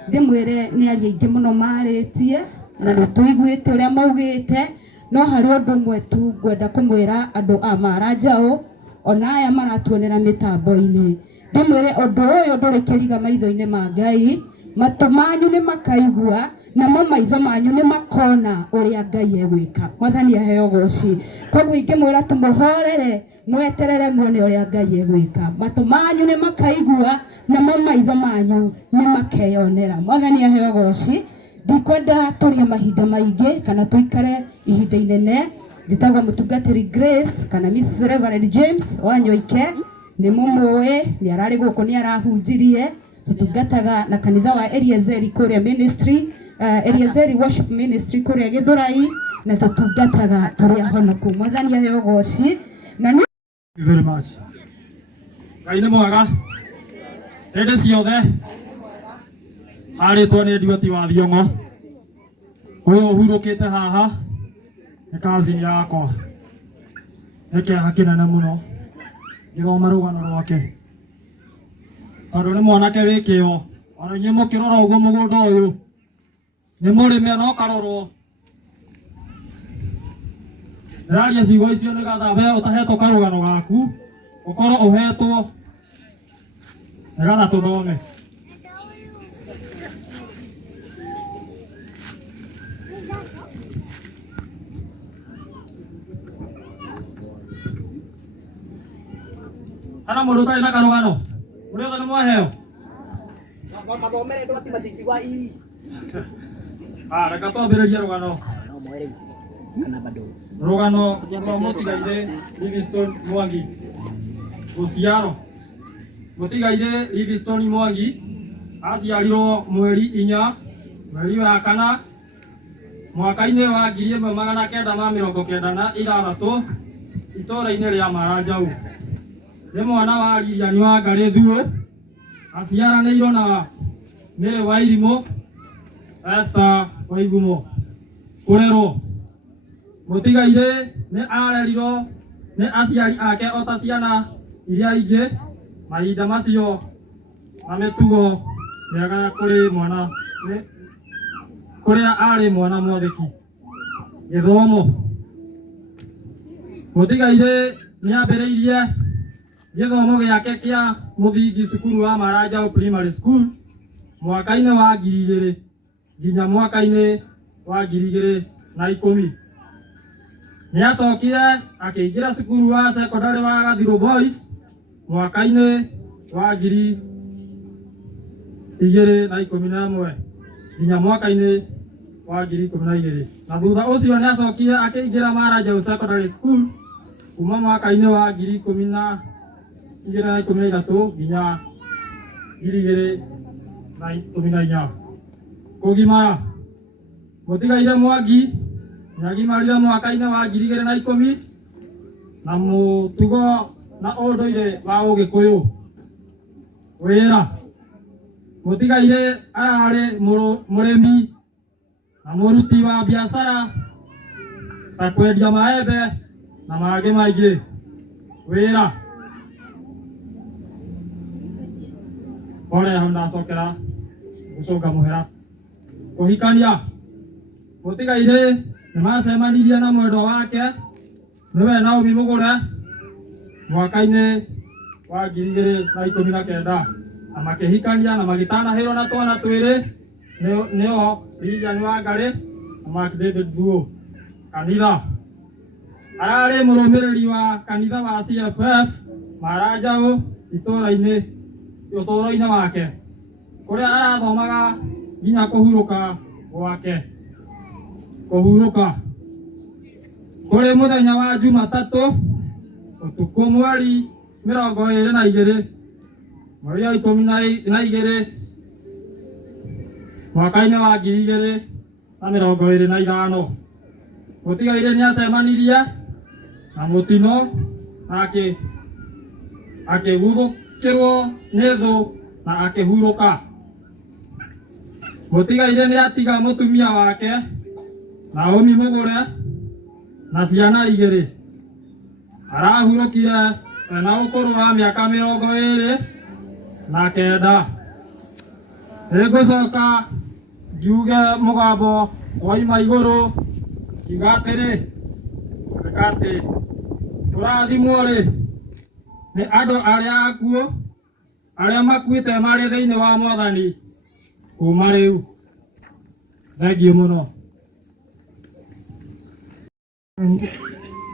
ndimwire ni ari aingi muno maritie na ni tuiguite uria maugite no hari undu mwe tu ngwenda kumwira andu a Maranjau ona aya maratuonera mitambo-ini ndimwire undu uyu nduri kiriga maitho-ini ma Ngai matu manyu ni makaigua na maitho manyu ni makona uria Ngai egwika. Mwathani aheo goci koguo ingimwira tumuhorere mweterere muone uria Ngai egwika matu manyu ni makaigua na maitho manyu ni makeyonera. Mwathani aheo goci ndikwenda turie mahinda maingi kana tuikare ihinda inene njitagwo mutungatiri Grace kana Mrs. Reverend James Wanyoike ni mumwe ni arari guku ni arahunjirie tutungataga na kanitha wa Eliezeri kuria ministry Eliezeri worship ministry kuria Githurai na tutungataga turi ahonoku. Mwathani aheo goci na ni very much. Ngai ni mwega hĩndĩ ciothe harĩtwo nĩ Nduati wa Thiong'o ũyũ ũhurũkĩte haha nĩ cousin yakwa nĩ kĩeha kĩnene mũno ngĩthoma rũgano rwake tondũ nĩ mwanake wĩ kĩo ona inyuĩ mũkĩrora ũguo mũgũnda ũyũ nĩ mũrĩme no karorwo ndĩraria ciugo icio nĩgetha we ũtahetwo karũgano gaku ũkorwo ũhetwo nĩgetha tũthome. Hana mũndũ ũtarĩ na karũgano ũrĩa othe nĩ mwaheo mathomere Nduati mathingi wa ii reka twambĩrĩrie rũgano rũgano rwa mũtigaire Livingstone Mwangi gũciarwo. Mũtigaire Livingstone Mwangi aciarirwo mweri 4 mweri wa kana mwaka-inĩ wa 1996 itũũra-inĩ rĩa Maranjau. Nĩ mwana wa Lilian Wangari Thuo aciaranĩirwo na Mary Wairimũ Esther Waigumo kũrerwo. Mũtigaire nĩ arerirwo nĩ aciari ake o ta ciana iria ingĩ mahinda macio na mĩtugo mĩega kũrĩ mwana kũrĩa arĩ mwana mwathĩki. Gĩthomo Mũtigaire nĩ ambĩrĩirie gĩthomo gĩake kĩa mũthingi cukuru wa Maranjau Primary School mwaka-inĩ wa 2000 nginya mwaka-inĩ wa 2010. Nĩ acokire akĩingĩra cukuru wa secondary wa Gathirũ Boys mwaka-inĩ wa 2011 nginya mwaka-inĩ wa 2012 na thutha ũcio nĩ acokire akĩingĩra Mara Secondary School kuma mwaka-inĩ wa 2013 nginya 2014 kũgimara mũtigaire Mwangi nĩagimarire mwaka-inĩ wa 2010 na mũtugo na ũndũire wa Ũgĩkũyũ wĩra mũtigaire ararĩ mũrĩmi na mũruti wa biacara ta kwendia maembe na mangĩ maingĩ wĩra hau ndacokera gũcũnga mũhera kũhikania mũtigaire nĩmacemanirie na mwendwa wake nĩwe Naomi Mũgũre mwaka-inĩ wa 2019 na makĩhikania na magĩtanahĩrwo na twana twĩrĩ nĩo Lilian Wangari na Mark David Thuo. Kanitha ararĩ mũrũmĩrĩri wa kanitha wa CFF Maranjaũ ũtũũro-inĩ wake kũrĩa arathomaga nginya kũhurũka gwake. Kũhurũka kũrĩ mũthenya wa Jumatatũ ũtukũ mweri 22 mweri wa 12 mwaka-inĩ wa 2025 mũtigaire nĩacemanirie na mũtino na akĩguthũkĩrwo nĩ thũ na akĩhurũka. Mũtigaire nĩatiga mũtumia wake Naomi Mũgũre na ciana 2 arahurũkire na ũkũrũ wa mĩaka 29. Nĩngũcoka ngiuge mũgambo waima igũrũ kiuga atĩrĩ atĩ tũrathimwo-rĩ nĩ andũ arĩa akuũ arĩa makuĩte marĩ thĩinĩ wa Mwathani kuma rĩu. Thengiũ mũno.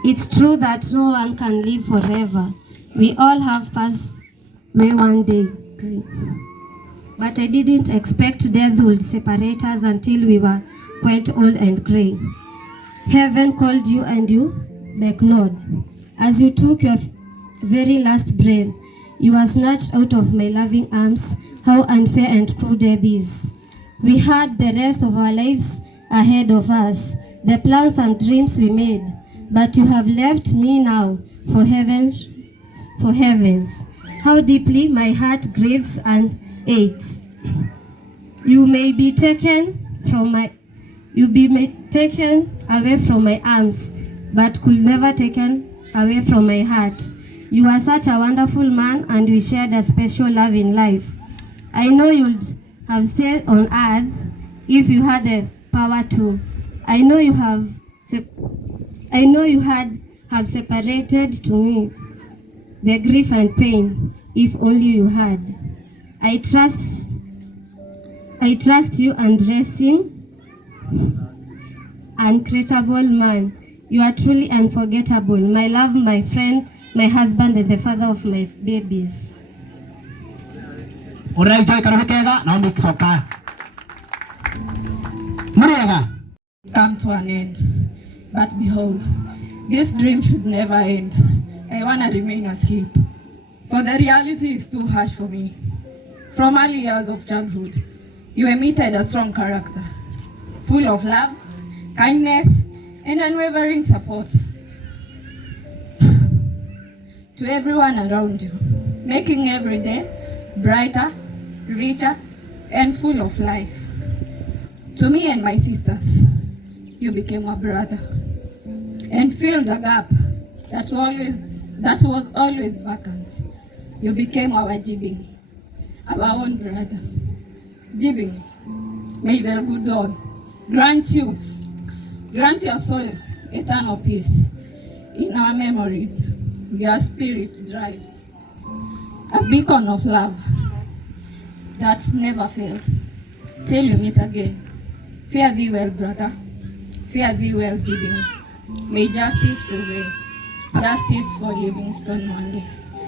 It's true that no one can live forever. We all have passed away one day. But I didn't expect death would separate us until we were quite old and grey. Heaven called you and you beckoned. As you took your very last breath, you were snatched out of my loving arms. How unfair and cruel death is. We had the rest of our lives ahead of us, the plans and dreams we made, but you have left me now for heavens. How deeply my heart grieves and aches. You may be taken away from my arms, but could never taken away from my heart. You are such a wonderful man, and we shared a special love in life. I know you'd have stayed on earth if you had the power to. I know you have separated to me the grief and pain, if only you had. I trust you and resting, incredible man. You are truly unforgettable. My love, my friend, my husband, and the father of my babies. Come to an end. But behold, this dream should never end. I want to remain asleep, for the reality is too harsh for me. From early years of childhood, you emitted a strong character, full of love, kindness, and unwavering support to everyone around you, making every day brighter, richer, and full of life. To me and my sisters, you became a brother and filled the gap that was always vacant. You became our Jibing, our own brother. Jibing, may the good Lord grant your soul eternal peace. In our memories, your spirit drives a beacon of love that never fails. Till you meet again. Fare thee well, brother. Fare thee well, Jibing. May justice prevail. Justice for Livingstone Mwangi.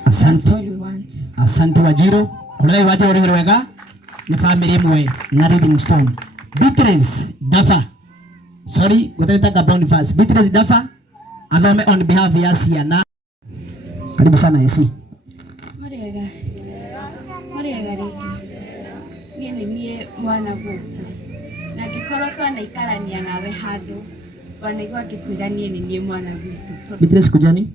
Asante. That's all we want. Asante Wajiro. Ulai Wajiro uri wega. Ni family imwe na Livingstone. Beatrice Dafa. Sorry, kutataka Boniface. Beatrice Dafa. Athome on behalf ya Siana. Karibu sana AC. Muriega. Muriega rĩngĩ. Niĩ nĩ niĩ mwana gũkũ. Na ngĩkorwo twanaikarania nawe handũ. Wanaigua ngĩkwĩra niĩ nĩ niĩ mwana gwitũ. Beatrice kujani?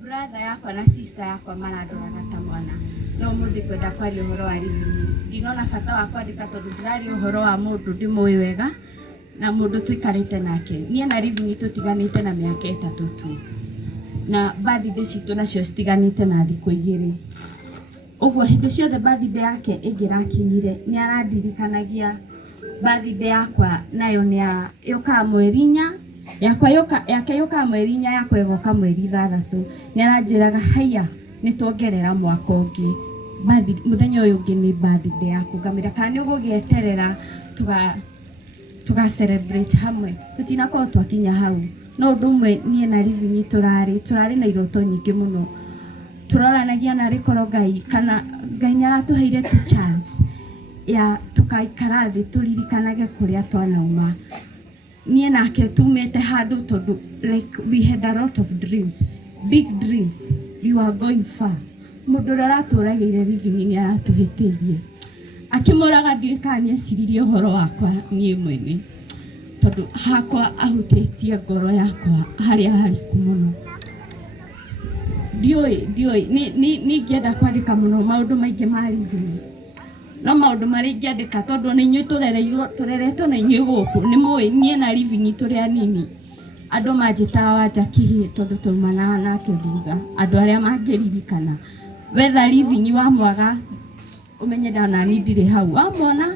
Brother yakwa na sister yakwa marandoraga ta mwana. No mũthĩ kwenda kwaria ũhoro wa Living. Ndinona bata wa kwandĩka tondũ ndĩraria ũhoro wa mũndũ ndĩmũĩ wega. Na mũndũ tũikarĩte nake. Niĩ na Living tũtiganĩte na mĩaka 3 tu. Na birthday citũ nacio citiganĩte na thikũ 2. Ũguo hĩndĩ ciothe birthday yake ĩngĩrakinyire nĩ arandirikanagia birthday yakwa nayo nĩ yoka mweri 4 yake yoka mweri 4 yakwa ĩgoka mweri 6. Nĩ aranjĩraga haya nĩ tuongerera mwaka ũngĩ muthenya ũyũ ũngĩ nĩ birthday yaku ngamĩra kana nĩ ũgũgĩeterera tuga celebrate hamwe tutinakorwo twakinya hau no ũndũ ũmwe niĩ na Living turarĩ na iroto nyingĩ mũno turoranagia na rĩkorwo Ngai kana Ngai nĩ aratũheire tu chance ya tukaikara thĩ tũririkanage kũrĩa twanauma niĩ nake tumĩte handũ tondũ like we had a lot of dreams, big dreams, we were going far. Mũndũ ũrĩa aratũragĩire Living nĩ aratũhĩtĩirie akĩmũraga ndiĩkania ciririe ũhoro wakwa niĩ mwene tondũ hakwa ahutĩtie ngoro yakwa harĩa hariku mũno. Ndiũĩ nĩ ngĩenda kwandĩka mũno maũndũ maingĩ ma Living no maũndũ marĩa ingĩandĩka tondũ nĩ inyuĩ tũreretwo na inyuĩ gũkũ nĩ mũĩ niĩ na Living tũrĩ anini andũ manjĩtaga Wanjakihĩ tondũ twaumanaga nake thutha andũ arĩa mangĩririkana wetha Living wa mwaga umenye ndanani ndirĩ hau wamona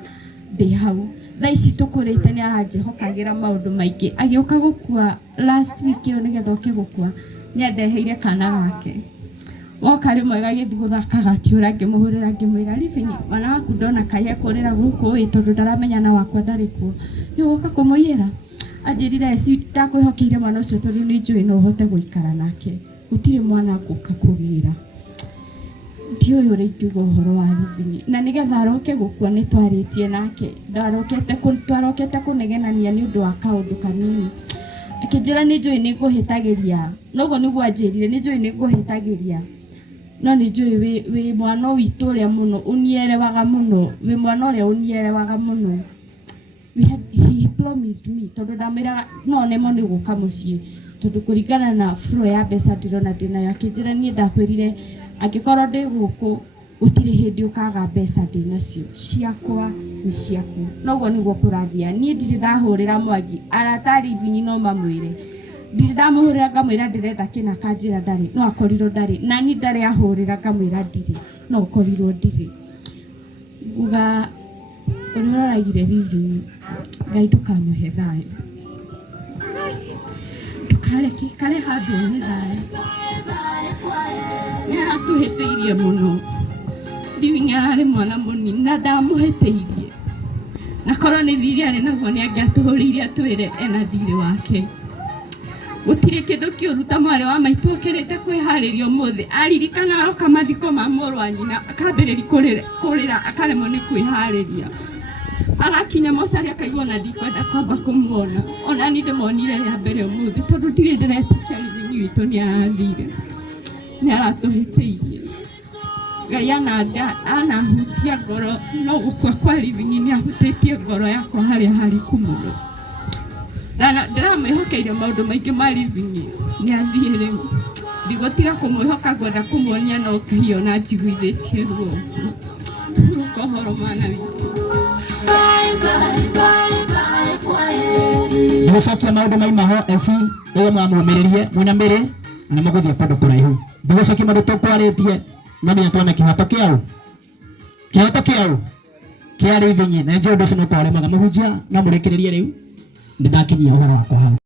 ndĩ hau thaa ici tũkũrĩte nĩ aranjĩhokagĩra maũndũ maingĩ agĩũka gũkua last week ĩyo nĩgetha oke gũkua nĩ andeheire kana gake woka rĩmwe gagĩthiĩ gũthaka gakiũra ngĩmũhũrĩra ngĩmwĩra Living mwana waku ndona kaĩ ekũrĩra gũkũ tondũ ndaramenya na wakwa ndarĩ kuo nĩ ũgũka kũmũiyĩra anjĩrire ndakwĩhokeire mwana ũcio tondũ nĩ njũĩ no ũhote gũikara nake gũtirĩ mwana ngũka kũgĩra ndiũĩ ũrĩa ingiuga ũhoro wa Living na nĩgetha aroke gũkua nĩ twarĩtie nake twarokete kũnegenania nĩ ũndũ wa kaũndũ kanini akĩnjĩra nĩ njũĩ nĩ ngũhĩtagĩria noguo nĩguo anjĩrire nĩ njũĩ nĩ ngũhĩtagĩria no nĩ njũĩ wĩ mwana witũ ũrĩa mũno ũnierewaga mũno wĩ mwana ũrĩa ũnierewaga mũno he promised me tondũ ndamĩraga no nemo nĩ gũka mũciĩ tondũ kũringana na flow ya mbeca ndĩrona ndĩnayo akĩnjĩra niĩ ndakwĩrire angĩkorwo ndĩ gũkũ gũtirĩ hĩndĩ ũkaga mbeca ndĩnacio ciakwa nĩ ciaku noguo nĩguo kũrathia niĩ ndirĩ ndahũrĩra Mwangi arata Living no mamwĩre ndirĩ ndamũhũrĩra ngamwĩra ndĩrenda kĩna kanjĩra ndarĩ no akorirwo ndarĩ nani ndarĩ ahũrĩra ngamwĩra ndirĩ no ũkorirwo ndirĩ nguga ũrĩa ũroragire Living Ngai ndũkamũhe thayũ ndũkareke kare handũ ũhe thayũ nĩ aratũhĩtĩirie mũno Living ararĩ mwana mũnini na ndamũhĩtĩirie na korwo nĩ thirĩ arĩ naguo nĩ angĩatũhũrĩire atwĩre ena thirĩ wake gũtirĩ kĩndũ kĩũru ta mwarĩ wa maitũ ũkĩrĩte kwĩharĩria ũmũthĩ aririkana aroka mathiko ma mũrũ wa nyina akambĩrĩria kũrĩra akaremwo nĩ kwĩharĩria agakinya mocarĩ akaigua na ndikwenda kwamba kũmuona ona niĩ ndĩmonire rĩa mbere ũmũthĩ tondũ ndirĩ ndĩretĩkia Living witũ nĩ arathire nĩ aratũhĩtĩirie Ngai anahutia ngoro no gũkua kwa Living nĩ ahutĩtie ngoro yakwa harĩa hariku mũno na ndĩramwĩhokeire maũndũ maingĩ ma Living nĩ athiĩ rĩu ndigũtiga kũmwĩhoka ngwenda kũmuonia no kahiũ na njiguithĩtie ruo ruka ũhoro mwana witũ Ndĩgũcokia maũndũ maimaho AC ĩyo mwamũmĩrĩrie mũnyamĩrĩ na mũgũthiĩ kũndũ kũraihu ndĩgũcokia maũndũ tũkwarĩtie no nĩ tuone kĩhoto kĩao kĩa Living na njĩ ũndũ ũcio no kwaremaga mũhunjia no mũrĩkĩrĩrie rĩu nĩ ndakinyia ũhoro wakwa hau